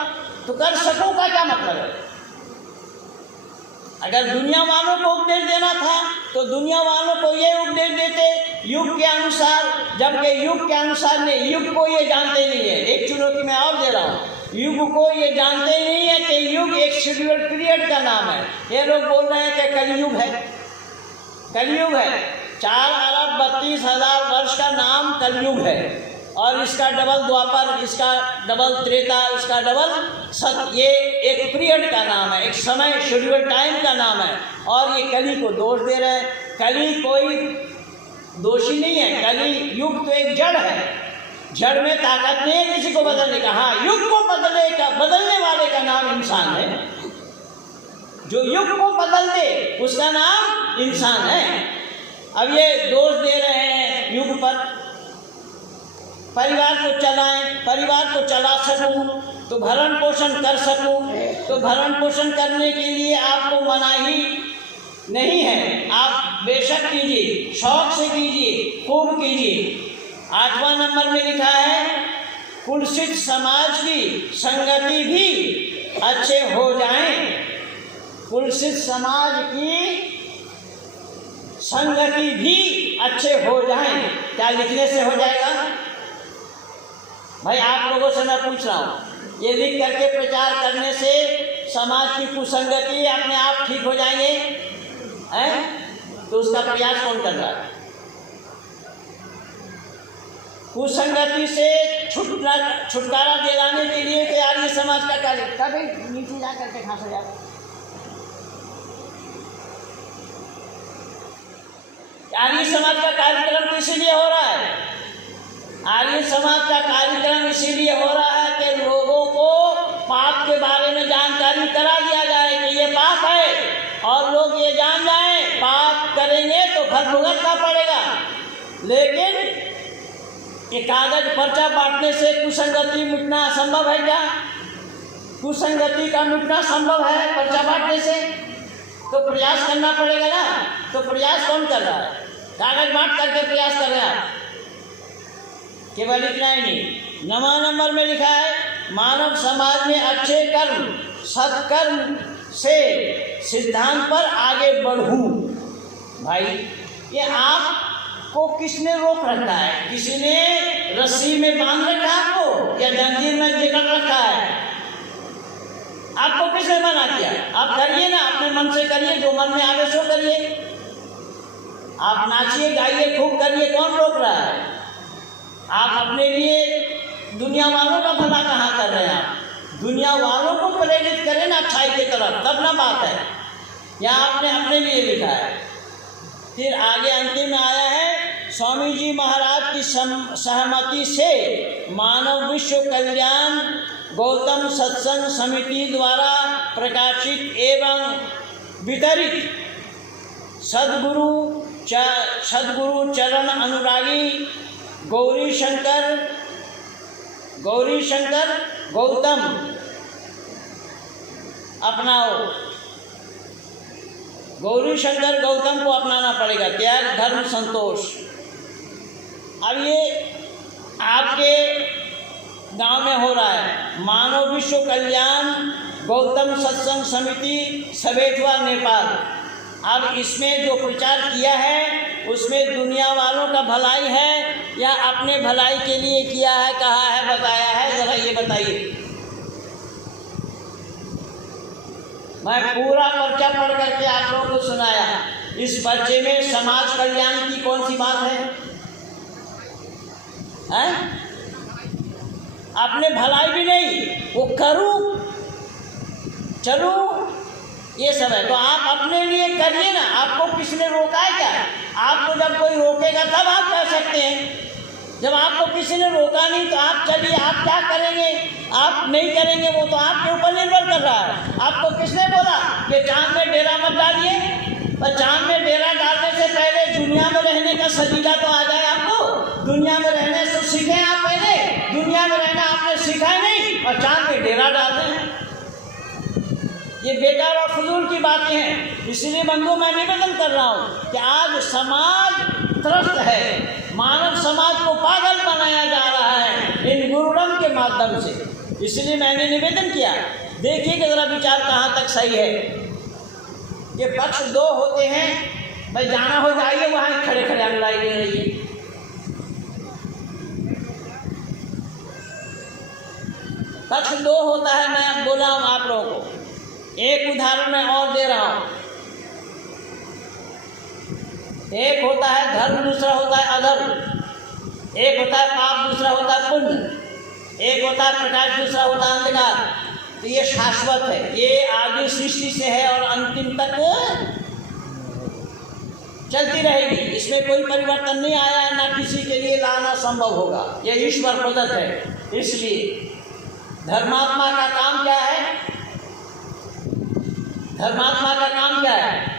तो कर सकूं का क्या मतलब है? अगर दुनिया वालों को उपदेश देना था तो दुनिया वालों को ये उपदेश देते युग के अनुसार, जबकि युग के अनुसार नहीं, युग को ये जानते नहीं है। एक चुनौती मैं और दे रहा हूँ, युग को ये जानते ही नहीं है कि युग एक शेड्यूल पीरियड का नाम है। ये लोग बोल रहे हैं कि कलयुग है, कलयुग है। 4,32,000 वर्ष का नाम कलयुग है और इसका डबल द्वापर, इसका डबल त्रेता, इसका डबल सत, ये एक पीरियड का नाम है, एक समय, शेड्यूल टाइम का नाम है। और ये कली को दोष दे रहे हैं। कली कोई दोषी नहीं है, कली युग तो एक जड़ है, जड़ में ताकत नहीं है किसी को बदलने का। हाँ, युग को बदलने वाले का नाम इंसान है। जो युग को बदल दे उसका नाम इंसान है। अब ये दोष दे रहे हैं युग पर। परिवार को चलाएं, परिवार को चला सकूं तो भरण पोषण कर सकूं, तो भरण पोषण करने के लिए आपको मनाही नहीं है। आप बेशक कीजिए, शौक से कीजिए, खूब कीजिए। 8वां नंबर में लिखा है, कुलसित समाज की संगति भी अच्छे हो जाएं। कुलसित समाज की संगति भी अच्छे हो जाएं। क्या लिखने से हो जाएगा? भाई आप लोगों से मैं पूछ रहा हूँ, ये लिख करके प्रचार करने से समाज की कुसंगति अपने आप ठीक हो जाएंगे हैं? तो उसका प्रयास कौन कर रहा है? कुसंगति से छुटकारा दिलाने के लिए कि यार ये समाज का कार्य, कभी नीचे जा करके खा सके। आर्य समाज का कार्यक्रम तो इसीलिए हो रहा है, आर्य समाज का कार्यक्रम इसीलिए हो रहा है कि लोगों को पाप के बारे में जानकारी करा दिया जाए कि ये पाप है, और लोग ये जान जाएं पाप करेंगे तो फल भुगतना पड़ेगा। लेकिन ये कागज पर्चा बांटने से कुसंगति मिटना संभव है क्या? कुसंगति का मिटना संभव है पर्चा बांटने से? तो प्रयास करना पड़ेगा ना। तो प्रयास कौन कर रहा है? कागज बांट करके प्रयास कर रहे हैं आप। केवल इतना ही नहीं, 9वां नंबर में लिखा है, मानव समाज में अच्छे कर्म, सत्कर्म से सिद्धांत पर आगे बढ़ूं। भाई ये आपको किसने रोक रखा है? किसी ने रस्सी में बांध रखा है आपको, या जंजीर में जकड़ रखा है? आपको किसने मना किया? आप करिए ना, अपने मन से करिए, जो मन में आवे सो करिए। आप नाचिए, गाइए, खूब करिए, कौन रोक रहा है? आप अपने लिए दुनिया वालों का भला कहाँ कर रहे हैं? आप दुनिया वालों को प्रेरित करें ना अच्छाई की तरफ, तब ना बात है। यहाँ आपने अपने लिए लिखा है। फिर आगे अंतिम में आया है, स्वामी जी महाराज की सहमति से मानव विश्व कल्याण गौतम सत्संग समिति द्वारा प्रकाशित एवं वितरित सदगुरु चरण अनुरागी गौरी शंकर गौतम अपनाओ। गौरी शंकर गौतम को अपनाना पड़ेगा। त्याग, धर्म, संतोष। अब ये आपके गांव में हो रहा है, मानव विश्व कल्याण गौतम सत्संग समिति सवेठवा नेपाल। अब इसमें जो प्रचार किया है उसमें दुनिया वालों का भलाई है या अपने भलाई के लिए किया है, कहा है, बताया है? जरा ये बताइए। मैं पूरा पर्चा पढ़ करके आप लोगों को सुनाया। इस पर्चे में समाज कल्याण की कौन सी बात है? अपने भलाई भी नहीं, वो करूं चलूं, ये सब है। तो आप अपने लिए करिए ना। आपको किसने रोका है क्या? आपको जब कोई रोकेगा तब आप कर सकते हैं। जब आपको किसी ने रोका नहीं तो आप चलिए, आप क्या करेंगे, आप नहीं करेंगे, वो तो आपके ऊपर निर्भर कर रहा है। आपको किसने बोला कि चांद में डेरा मत डालिए? और चांद में डेरा डालने से पहले दुनिया में रहने का सलीका तो आ जाए आपको। दुनिया में रहने से सीखें आप, पहले दुनिया में रहना आपने सीखा ही नहीं और चांद में डेरा डाल रहे हैं। ये बेकार और फजूल की बातें हैं। इसलिए बंधु मैं निवेदन कर रहा हूँ कि आज समाज त्रस्त है, मानव समाज को पागल बनाया जा रहा है इन गुरुडम के माध्यम से। इसलिए मैंने निवेदन किया, देखिए कि जरा विचार कहाँ तक सही है। ये पक्ष दो होते हैं, भाई जाना हो जाइए वहाँ खड़े खड़े अंगड़ाई ले रही। पक्ष दो होता है, मैं बोला हूँ आप लोगों को। एक उदाहरण मैं और दे रहा हूँ। एक होता है धर्म, दूसरा होता है अधर्म। एक होता है पाप, दूसरा होता है पुण्य। एक होता है प्रकाश, दूसरा होता है अंधकार। तो ये शाश्वत है, ये आदि सृष्टि से है और अंतिम तक चलती रहेगी। इसमें कोई परिवर्तन नहीं आया है, ना किसी के लिए लाना संभव होगा। ये ईश्वर प्रदत्त है। इसलिए धर्मात्मा का काम क्या है? धर्मात्मा का काम क्या है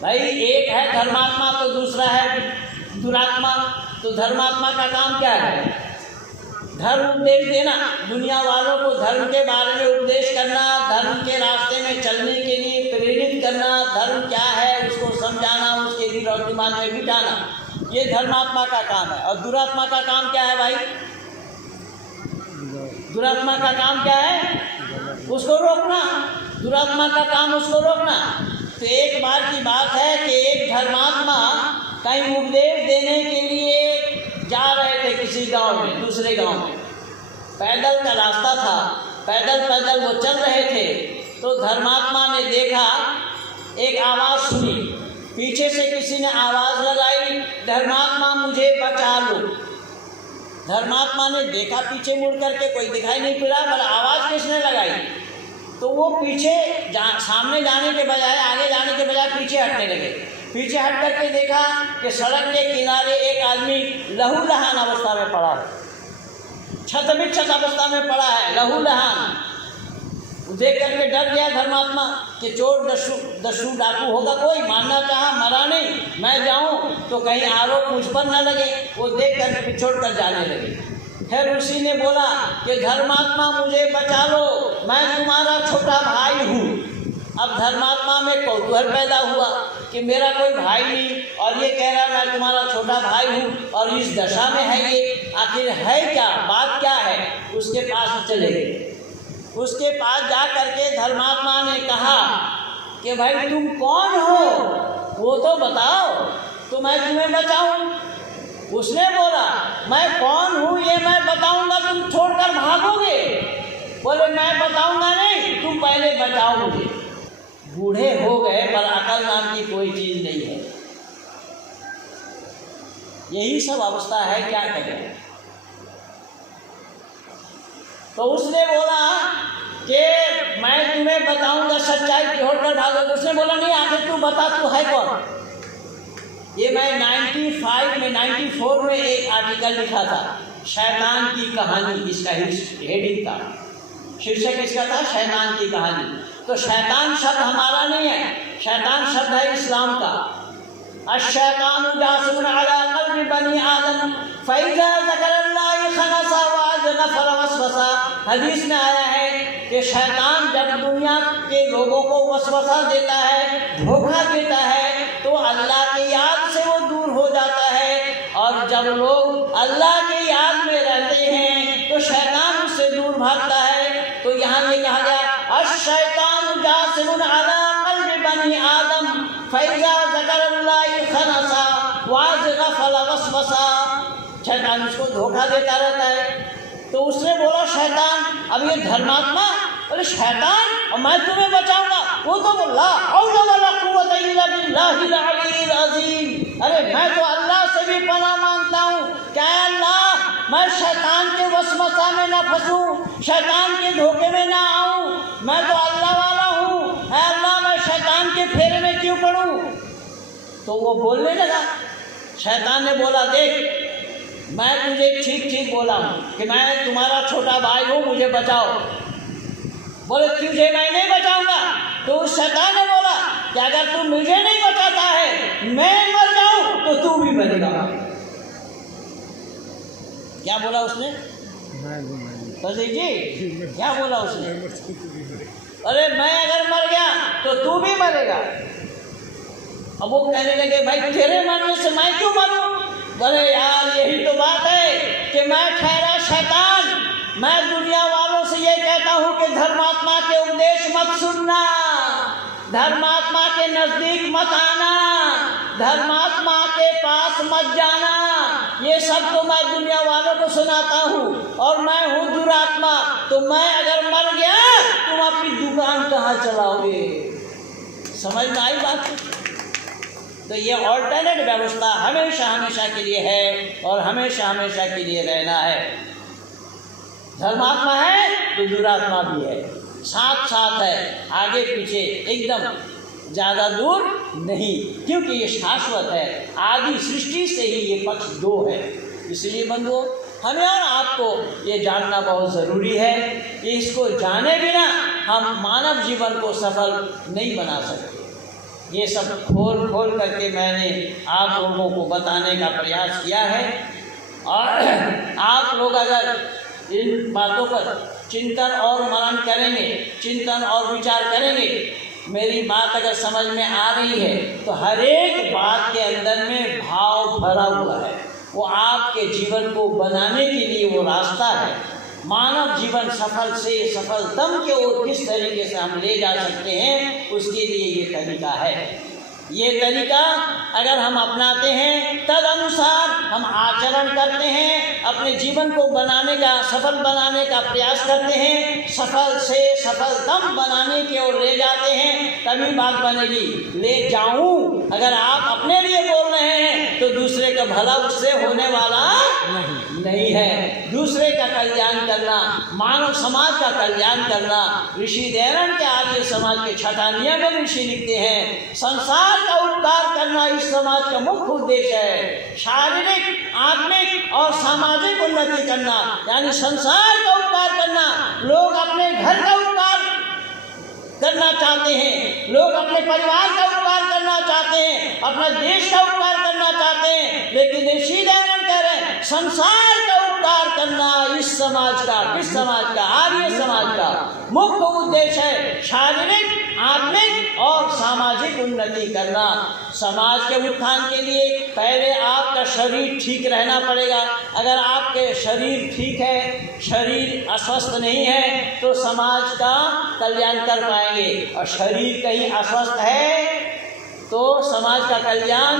भाई? एक है धर्मात्मा तो दूसरा है दुरात्मा। तो धर्मात्मा का काम क्या है? धर्म उपदेश देना, दुनिया वालों को धर्म के बारे में उपदेश करना, धर्म के रास्ते में चलने के लिए प्रेरित करना, धर्म क्या है उसको समझाना, उसके दिल और दिमाग में बिठाना, ये धर्मात्मा का काम है। और दुरात्मा का काम क्या है भाई? दुरात्मा का काम क्या है? उसको रोकना। दुरात्मा का काम उसको रोकना। तो एक बार की बात है कि एक धर्मात्मा कहीं उपदेश देने के लिए जा रहे थे किसी गांव में, दूसरे गांव में। पैदल का रास्ता था, पैदल पैदल वो चल रहे थे। तो धर्मात्मा ने देखा, एक आवाज़ सुनी, पीछे से किसी ने आवाज़ लगाई, धर्मात्मा मुझे बचा लो। धर्मात्मा ने देखा, पीछे मुड़ करके कोई दिखाई नहीं पड़ा, पर आवाज़ किसने लगाई? तो वो पीछे सामने जाने के बजाय, आगे जाने के बजाय पीछे हटने लगे। पीछे हट करके देखा कि सड़क के किनारे एक आदमी लहूलुहान अवस्था में पड़ा है, छत अवस्था में पड़ा है, लहूलुहान। देख करके डर गया धर्मात्मा कि चोर दस्यु डाकू होगा कोई। मानना चाहा, मरा नहीं, मैं जाऊं तो कहीं आरोप मुझ पर न लगे। वो देख कर पिछोड़ कर जाने लगे। फिर उसी ने बोला कि धर्मात्मा मुझे बचा लो, मैं तुम्हारा छोटा भाई हूँ। अब धर्मात्मा में कौतूहल पैदा हुआ कि मेरा कोई भाई नहीं और ये कह रहा मैं तुम्हारा छोटा भाई हूँ और इस दशा में है, ये आखिर है क्या, बात क्या है? उसके पास चले गए। उसके पास जा करके धर्मात्मा ने कहा कि भाई तुम कौन हो, वो तो बताओ तो मैं तुम्हें बचाऊं। उसने बोला मैं कौन हूँ ये मैं बताऊंगा, तुम छोड़कर भागोगे। बोले मैं बताऊंगा नहीं, तुम पहले बचाओ मुझे। बूढ़े हो गए पर अकल नाम की कोई चीज़ नहीं है। यही सब अवस्था है, क्या करें। तो उसने बोला कि मैं तुम्हें बताऊंगा सच्चाई, छोड़कर भागोगे। उसने बोला नहीं, आखिर तू बता, तू है कौन? ये मैं 94 में एक आर्टिकल लिखा था, शैतान की कहानी, इसका हेडिंग था, शीर्षक इसका था शैतान की कहानी। तो शैतान शब्द हमारा नहीं है, शैतान शब्द है इस्लाम का। अश-शैतानु जासून अला क़ल्बि बनी आदम फ़इज़ा ज़करल्लाह ख़नसा वअज़ग़फ़र वस्वसा। हदीस में आया है कि शैतान जब दुनिया के लोगों को वसवसा देता है, धोखा देता है, तो अल्लाह की याद से वो दूर हो जाता है। और जब लोग अल्लाह की याद में रहते हैं तो शैतान उससे दूर भागता है। तो यहाँ ये कहा गया अश-शैतानु जासून अला क़ल्बि बनी आदम फ़इज़ा ज़करल्लाह ख़नसा वअज़ग़फ़र वस्वसा। शैतान उसको धोखा देता रहता है। तो उसने बोला शैतान, अब ये धर्मात्मा बोले शैतान और मैं तुम्हें बचाऊंगा। वो तो बोला औज़ा वला कुव्वता इल्ला बिल्लाहिल अलीय्यिल अज़ीम। अरे मैं तो अल्लाह से भी पनाह मांगता हूँ, क्या अल्लाह मैं शैतान के वसवसा में ना फंसूँ, शैतान के धोखे में ना आऊँ। मैं तो अल्लाह वाला हूँ, अल्लाह मैं शैतान के फेरे में क्यों पड़ूँ? तो वो बोलने लगा। शैतान ने बोला देख मैं तुझे ठीक ठीक बोला हूँ कि मैं तुम्हारा छोटा भाई हूँ, मुझे बचाओ। बोले तुझे मैं नहीं बचाऊंगा। तो उस शैतान ने बोला कि अगर तू मुझे नहीं बचाता है, मैं मर जाऊं तो तू भी मरेगा। क्या बोला उसने? जी क्या बोला उसने? अरे मैं अगर मर गया तो तू भी मरेगा। अब वो कहने लगे भाई तेरे मरने से मैं क्यों मरूं? बोले यार यही तो बात है कि मैं ठहरा शैतान। मैं दुनिया वालों से ये कहता हूँ कि धर्मात्मा के उपदेश मत सुनना, धर्मात्मा के नजदीक मत आना, धर्मात्मा के पास मत जाना। ये सब तो मैं दुनिया वालों को सुनाता हूँ और मैं हूँ दुरात्मा। तो मैं अगर मर गया तुम अपनी दुकान कहाँ चलाओगे? समझ में आई बात? तो ये ऑल्टरनेट व्यवस्था हमेशा हमेशा के लिए है और हमेशा हमेशा के लिए रहना है। धर्मात्मा है तो दुरात्मा भी है, साथ साथ है, आगे पीछे, एकदम ज़्यादा दूर नहीं, क्योंकि ये शाश्वत है। आदि सृष्टि से ही ये पक्ष दो है। इसलिए बंधुओं, हमें और आपको ये जानना बहुत ज़रूरी है कि इसको जाने बिना हम मानव जीवन को सफल नहीं बना सकते। ये सब खोल खोल करके मैंने आप लोगों को बताने का प्रयास किया है और आप लोग अगर इन बातों पर चिंतन और मनन करेंगे, चिंतन और विचार करेंगे, मेरी बात अगर समझ में आ रही है तो हर एक बात के अंदर में भाव भरा हुआ है। वो आपके जीवन को बनाने के लिए वो रास्ता है। मानव जीवन सफल से सफलतम के ओर किस तरीके से हम ले जा सकते हैं, उसके लिए ये तरीका है। ये तरीका अगर हम अपनाते हैं, तद अनुसार हम आचरण करते हैं, अपने जीवन को बनाने का, सफल बनाने का प्रयास करते हैं, सफल से सफलतम बनाने की ओर ले जाते हैं, तभी बात बनेगी। ले जाऊं अगर आप अपने लिए बोल रहे हैं तो दूसरे का भला उससे होने वाला नहीं है। दूसरे का कल्याण करना, मानव समाज का कल्याण करना, ऋषि दयानंद के आर्य समाज के छठा नियम में ऋषि लिखते हैं, संसार का उपकार करना इस समाज का मुख्य उद्देश्य है। शारीरिक, आत्मिक और सामाजिक उन्नति करना, यानी संसार का उपकार करना। लोग अपने घर का उपकार करना चाहते हैं, लोग अपने परिवार का उपकार करना चाहते हैं, अपने देश का उपकार करना चाहते हैं, लेकिन ऋषि दयानंद कह रहे हैं संसार का उपकार करना इस समाज का, किस समाज का? आर्य समाज का मुख्य उद्देश्य है। शारीरिक, आत्मिक और सामाजिक उन्नति करना। समाज के उत्थान के लिए पहले आपका शरीर ठीक रहना पड़ेगा। अगर आपके शरीर ठीक है, शरीर अस्वस्थ नहीं है, तो समाज का कल्याण कर पाएंगे। और शरीर कहीं अस्वस्थ है तो समाज का कल्याण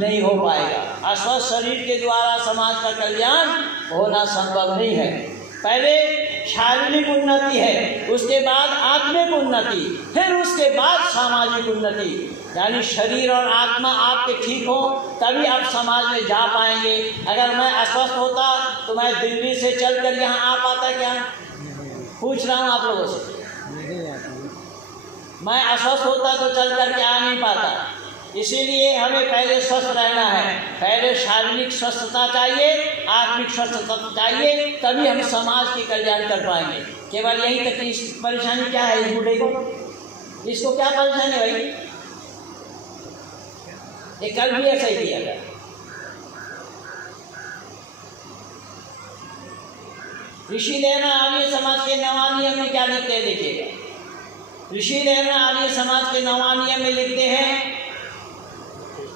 नहीं हो पाएगा। अस्वस्थ शरीर के द्वारा समाज का कल्याण होना संभव नहीं है। पहले शारीरिक उन्नति है, उसके बाद आत्मिक उन्नति, फिर उसके बाद सामाजिक उन्नति। यानी शरीर और आत्मा आपके ठीक हो तभी आप समाज में जा पाएंगे। अगर मैं अस्वस्थ होता तो मैं दिल्ली से चलकर यहाँ आ पाता क्या? पूछ रहा हूँ आप लोगों से। मैं अस्वस्थ होता तो चल करके आ नहीं पाता। इसीलिए हमें पहले स्वस्थ रहना है। पहले शारीरिक स्वस्थता चाहिए, आत्मिक स्वस्थता चाहिए, तभी हम समाज की कल्याण कर पाएंगे। केवल यही तकलीफ, परेशानी क्या है इस बूढ़े को? इसको क्या परेशानी है भाई? ये कल भी ऐसा ही किया था। ऋषि दयानंद आर्य समाज के नवा नियम में क्या लिखते हैं देखिएगा। ऋषि दयानंद आर्य समाज के नवा नियम में लिखते हैं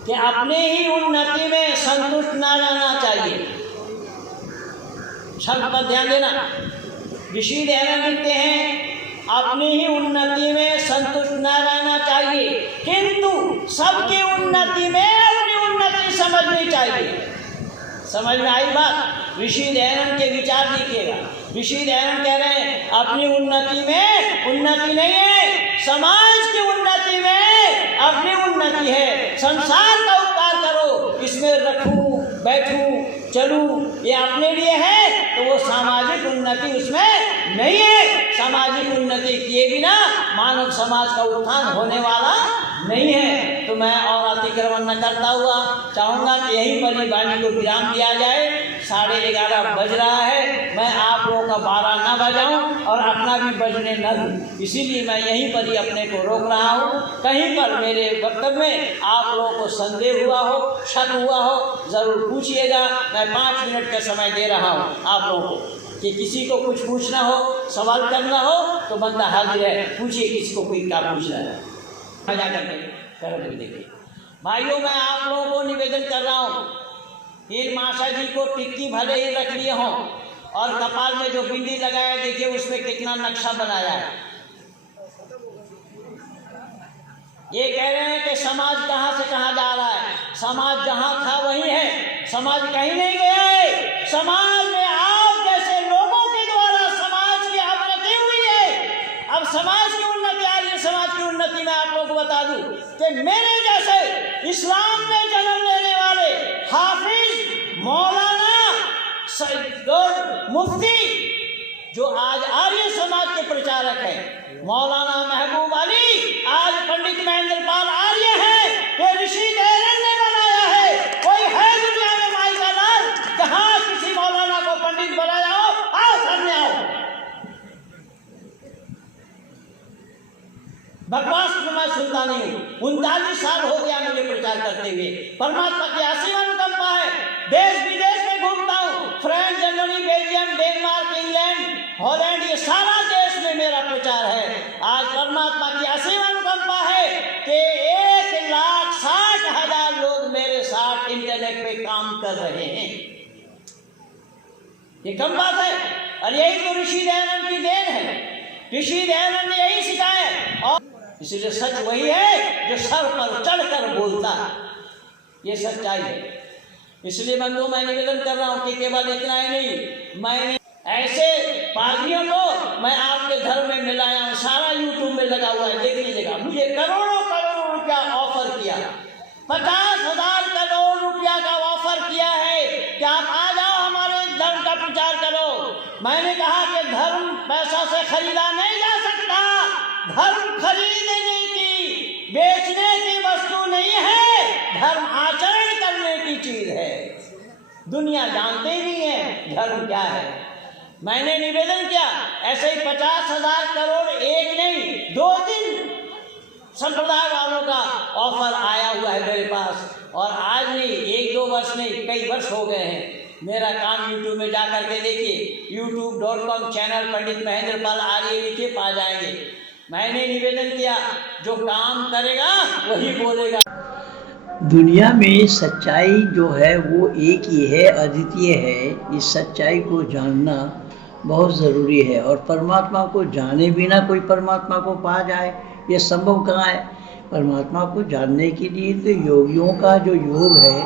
कि अपने ही उन्नति में संतुष्ट न रहना चाहिए। शब्द पर ध्यान देना। ऋषि दयानंद लिखते हैं अपनी ही उन्नति में संतुष्ट न रहना चाहिए, किंतु सबकी उन्नति में अपनी उन्नति समझनी चाहिए। समझ में आई बात? ऋषि दयानंद के विचार देखिएगा। ऋषि दयानंद कह रहे हैं अपनी उन्नति में उन्नति नहीं है, समाज की उन्नति में अपनी उन्नति है। संसार का उपकार करो, इसमें रखूं, बैठूं, चलूं, ये अपने लिए है तो वो सामाजिक उन्नति उसमें नहीं है। सामाजिक उन्नति किए बिना मानव समाज का उत्थान होने वाला नहीं है। तो मैं और अतिक्रमण न करता हुआ चाहूँगा कि यहीं पर ही वाणी को विराम दिया जाए। 11:30 बज रहा है, मैं आप लोगों का 12 न बजाऊं और अपना भी बजने न दूं, इसीलिए मैं यहीं पर ही अपने को रोक रहा हूं। कहीं पर मेरे वक्तव्य में आप लोगों को संदेह हुआ हो, शक हुआ हो, ज़रूर पूछिएगा। मैं 5 मिनट का समय दे रहा हूं आप लोगों को कि किसी को कुछ पूछना हो, सवाल करना हो तो बंदा हाजिर है, पूछिए किसी को कोई क्या पूछना है, मजा करके देखिए। भाइयों, मैं आप लोगों को निवेदन कर रहा हूँ, इन माशा जी को टिक्की भले ही रख लिए हों और कपाल में जो बिंदी लगाया देखिए उसमें कितना नक्शा बनाया है। ये कह रहे हैं कि समाज कहाँ से कहाँ जा रहा है, समाज जहाँ था वही है, समाज कहीं नहीं गया है। समाज में आप जैसे लोगों के द्वारा समाज की अवनति हुई है। अब समाज की उन्नति आ रही है। समाज की उन्नति में आप लोगों को बता दूं कि मेरे जैसे इस्लाम में जन्म लेने वाले हाफिज, मौलाना, मुफ्ती जो आज आर्य समाज के प्रचारक हैं, मौलाना महबूब अली आज पंडित महेंद्र पाल आर्य है, ये ऋषि दयानंद ने बनाया है। कोई है दुनिया में माई का लाल जहां किसी मौलाना को पंडित बनाया हो? आओ सामने आओ। बकवास तो मैं सुनता नहीं हूँ। 39 साल हो गया मुझे प्रचार करते हुए। परमात्मा की असीम अनुकंपा है। देश विदेश में घूमता हूँ, France, Germany, Belgium, Denmark, England, Holland, ये सारा देश में मेरा प्रचार है। आज परमात्मा की असीम अनुकंपा है कि 1,60,000 लोग मेरे साथ इंटरनेट पे काम कर रहे हैं। ये कम बात है। और यही तो ऋषि दयानंद की देन है। ऋषि दयानंद ने यही सिखाया है। और इसलिए सच वही है जो सर पर चढ़कर बोलता है, ये सच्चाई है। इसलिए बंधुओं, मैं निवेदन कर रहा हूँ कि केवल इतना ही नहीं, मैंने ऐसे पादरियों को मैं आपके धर्म में मिलाया हूँ। सारा यूट्यूब में लगा हुआ है, देख लीजिएगा। मुझे करोड़ों रुपया ऑफर किया, 50,000 करोड़ रुपया का ऑफर किया है कि आप आ जाओ हमारे धर्म का प्रचार करो। मैंने कहा कि धर्म पैसा से खरीदा नहीं जा सकता। धर्म खरीदने की, बेचने की वस्तु नहीं है, धर्म आचरण करने की चीज है। दुनिया जानते ही नहीं है धर्म क्या है। मैंने निवेदन किया, ऐसे ही 50,000 करोड़ एक नहीं 2-3 संप्रदाय वालों का ऑफर आया हुआ है मेरे पास। और आज नहीं, 1-2 वर्ष नहीं, कई वर्ष हो गए हैं। मेरा काम यूट्यूब में जा करके देखिए, youtube.com चैनल पंडित महेंद्र पाल आर्य लिखे पा जाएंगे। मैंने निवेदन किया, जो काम करेगा वही बोलेगा। दुनिया में सच्चाई जो है वो एक ही है, अद्वितीय है। इस सच्चाई को जानना बहुत ज़रूरी है। और परमात्मा को जाने बिना कोई परमात्मा को पा जाए, ये संभव कहाँ है। परमात्मा को जानने के लिए तो योगियों का जो योग है,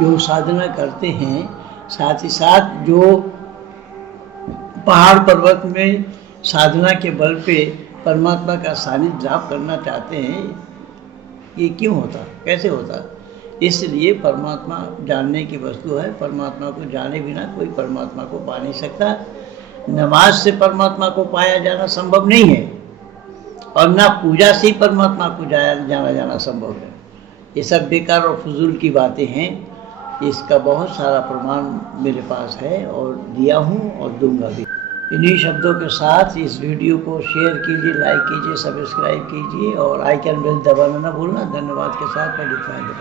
योग साधना करते हैं, साथ ही साथ जो पहाड़ पर्वत में साधना के बल पे परमात्मा का सानिध्य लाभ करना चाहते हैं, ये क्यों होता, कैसे होता। इसलिए परमात्मा जानने की वस्तु है। परमात्मा को जाने बिना कोई परमात्मा को पा नहीं सकता। नमाज से परमात्मा को पाया जाना संभव नहीं है, और ना पूजा से परमात्मा को जाना जाना संभव है। ये सब बेकार और फजूल की बातें हैं। इसका बहुत सारा प्रमाण मेरे पास है और दिया हूँ और दूंगा भी। इन्हीं शब्दों के साथ इस वीडियो को शेयर कीजिए, लाइक कीजिए, सब्सक्राइब कीजिए और आइकन बेल दबाना ना भूलना। धन्यवाद के साथ मैं लिखवाएंगे।